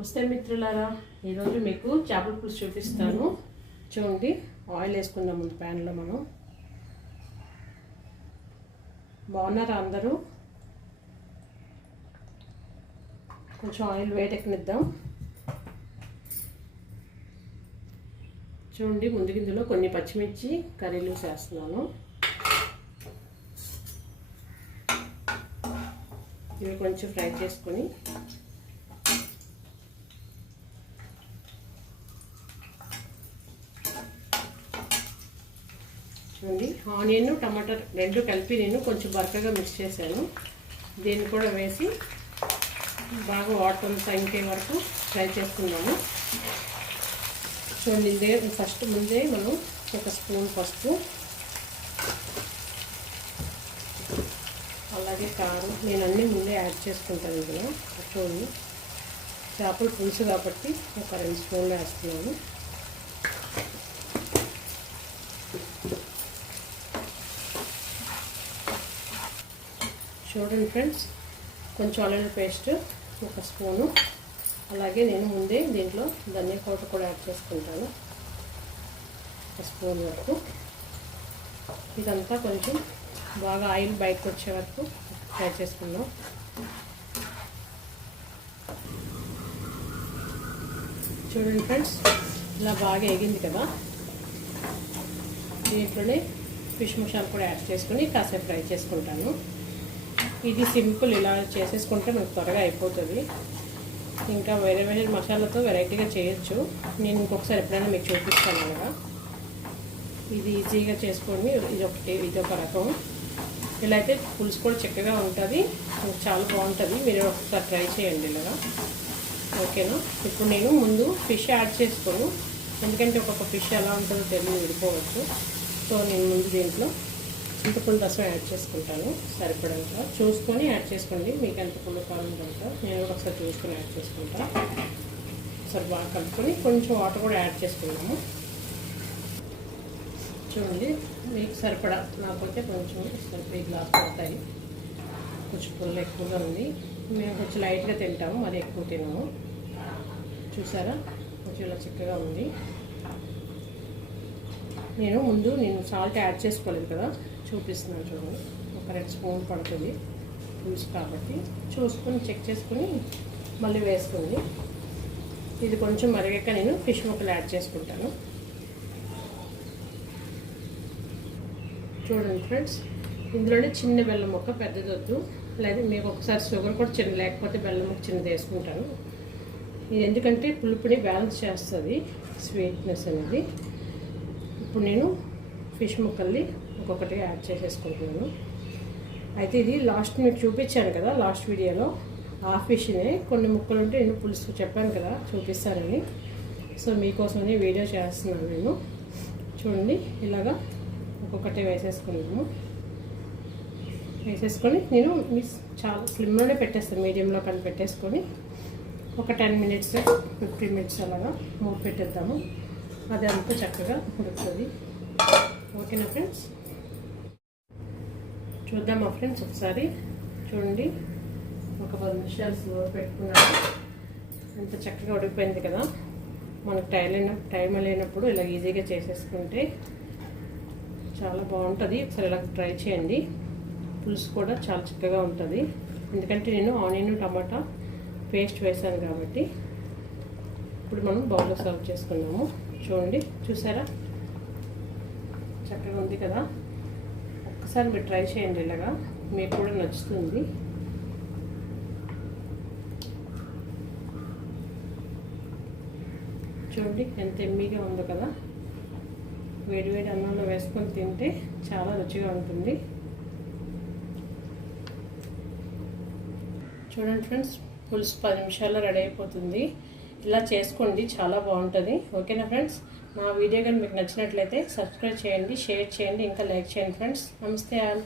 నమస్తే మిత్రులారా, ఈరోజు మీకు చేపల పులుసు చూపిస్తాను. చూడండి, ఆయిల్ వేసుకుందాం ముందు ప్యాన్లో. మనం బాగున్నారా అందరూ? కొంచెం ఆయిల్ వేడెక్కనిద్దాం. చూడండి, ముందు ఇందులో కొన్ని పచ్చిమిర్చి కర్రీలు వేస్తున్నాను. ఇవి కొంచెం ఫ్రై చేసుకొని చూడండి, ఆనియన్ టమాటా రెండు కలిపి నేను కొంచెం బరకగా మిక్స్ చేశాను. దీన్ని కూడా వేసి బాగా వాటర్ తగ్గే వరకు ఫ్రై చేసుకున్నాము. చూడండి, ఇదే ఫస్ట్ ముందే మనం ఒక స్పూన్ పసుపు, అలాగే కారం నేను అన్నీ ముందే యాడ్ చేసుకుంటాను. ఇందులో చూడండి, చేపల పులుసు కాబట్టి ఒక 2 స్పూన్లు వేస్తున్నాను. చూడండి ఫ్రెండ్స్, కొంచెం అల్లం పేస్ట్ ఒక స్పూను, అలాగే నేను ముందే దీంట్లో ధనియా పౌడర్ కూడా యాడ్ చేసుకుంటాను, 1 స్పూన్ వరకు. ఇదంతా కొంచెం బాగా ఆయిల్ బయటకు వచ్చే వరకు ఫ్రై చేసుకుందాం. చూడండి ఫ్రెండ్స్, ఇలా బాగా ఎగింది కదా. దీంట్లోనే ఫిష్ మసాలా కూడా యాడ్ చేసుకొని కాసేపు ఫ్రై చేసుకుంటాను. ఇది సింపుల్, ఇలా చేసేసుకుంటే మనకు త్వరగా అయిపోతుంది. ఇంకా వేరే వేరే మసాలాతో వెరైటీగా చేయొచ్చు. నేను ఇంకొకసారి ఎప్పుడైనా మీకు చూపిస్తాను కదా. ఇది ఈజీగా చేసుకోండి. ఇదొక రకం. ఇలా అయితే పులుసు కూడా చక్కగా ఉంటుంది, చాలా బాగుంటుంది. మీరు ఒకసారి ట్రై చేయండి ఇలాగా, ఓకేనా? ఇప్పుడు నేను ముందు ఫిష్ యాడ్ చేసుకోను, ఎందుకంటే ఒక్కొక్క ఫిష్ ఎలా ఉంటుందో తెలియదు, విడిపోవచ్చు. సో నేను ముందు దీంట్లో చింతపండు రసం యాడ్ చేసుకుంటాను. సరిపడంత చూసుకొని యాడ్ చేసుకోండి, మీకు ఎంత పుల్ల కావాలంటే. నేను ఒకసారి చూసుకొని యాడ్ చేసుకుంటాను. ఒకసారి బాగా కలుపుకొని కొంచెం వాటర్ కూడా యాడ్ చేసుకున్నాము. చూడండి, మీకు సరిపడా, నాకైతే కొంచెం ఈ గ్లాస్ పడతాయి. కొంచెం పుల్ల ఎక్కువగా ఉంది. మేము కొంచెం లైట్గా తింటాము, మరి ఎక్కువ తినము. చూసారా, కొంచెం ఇలా చిక్కగా ఉంది. నేను సాల్ట్ యాడ్ చేసుకోలేదు కదా, చూపిస్తున్నాను. చూడండి, ఒక 2 స్పూన్ పడుతుంది పులుసు కాబట్టి చూసుకొని చెక్ చేసుకుని మళ్ళీ వేసుకోండి. ఇది కొంచెం మరిగాక నేను ఫిష్ ముక్కలు యాడ్ చేసుకుంటాను. చూడండి ఫ్రెండ్స్, ఇందులోనే చిన్న బెల్లం ముక్క, పెద్దదొద్దు. లేదా మీకు ఒకసారి షుగర్ కూడా చిన్న, లేకపోతే బెల్లం ముక్క చిన్నది వేసుకుంటాను. ఇది ఎందుకంటే పులుపుని బ్యాలెన్స్ చేస్తుంది, స్వీట్నెస్ అనేది. ఇప్పుడు నేను ఫిష్ ముక్కల్ని ఒక్కొక్కటిగా యాడ్ చేసేసుకుంటున్నాను. అయితే ఇది లాస్ట్ మీకు చూపించాను కదా, లాస్ట్ వీడియోలో ఆ ఫిష్నే కొన్ని ముక్కలు ఉంటే నేను పులుసు చెప్పాను కదా చూపిస్తానని. సో మీకోసమని వీడియో చేస్తున్నాను నేను. చూడండి, ఇలాగా ఒక్కొక్కటి వేసేసుకున్నాము. వేసేసుకొని నేను చాలా స్లిమ్లోనే పెట్టేస్తాను, మీడియంలో కానీ పెట్టేసుకొని ఒక 10 మినిట్స్ 15 మినిట్స్ అలాగా మూత పెట్టేద్దాము. అది అంతా చక్కగా ఉడుకుతుంది. ఓకేనా ఫ్రెండ్స్? చూద్దామా ఫ్రెండ్స్ ఒకసారి? చూడండి, ఒక 10 నిమిషాలు స్లో పెట్టుకున్నాను. ఎంత చక్కగా ఉడికిపోయింది కదా. మనకు టైం లేనప్పుడు ఇలా ఈజీగా చేసేసుకుంటే చాలా బాగుంటుంది. ఒకసారి ఇలా ట్రై చేయండి. పులుసు కూడా చాలా చక్కగా ఉంటుంది, ఎందుకంటే నేను ఆనియన్ టమాటా పేస్ట్ వేసాను కాబట్టి. ఇప్పుడు మనం బౌల్లో సర్వ్ చేసుకున్నాము. చూడండి, చూసారా, చక్కగా ఉంది కదా. ఒక్కసారి మీరు ట్రై చేయండి, ఇలాగా మీకు కూడా నచ్చుతుంది. చూడండి, ఎంత ఎమ్మీగా ఉందో కదా. వేడివేడి అన్నంలో వేసుకొని తింటే చాలా రుచిగా ఉంటుంది. చూడండి ఫ్రెండ్స్, పులుసు 10 నిమిషాల్లో రెడీ అయిపోతుంది. ఇలా చేసుకోండి, చాలా బాగుంటుంది. ఓకేనా ఫ్రెండ్స్? నా వీడియో కానీ మీకు నచ్చినట్లయితే సబ్స్క్రైబ్ చేయండి, షేర్ చేయండి, ఇంకా లైక్ చేయండి ఫ్రెండ్స్. నమస్తే ఆల్.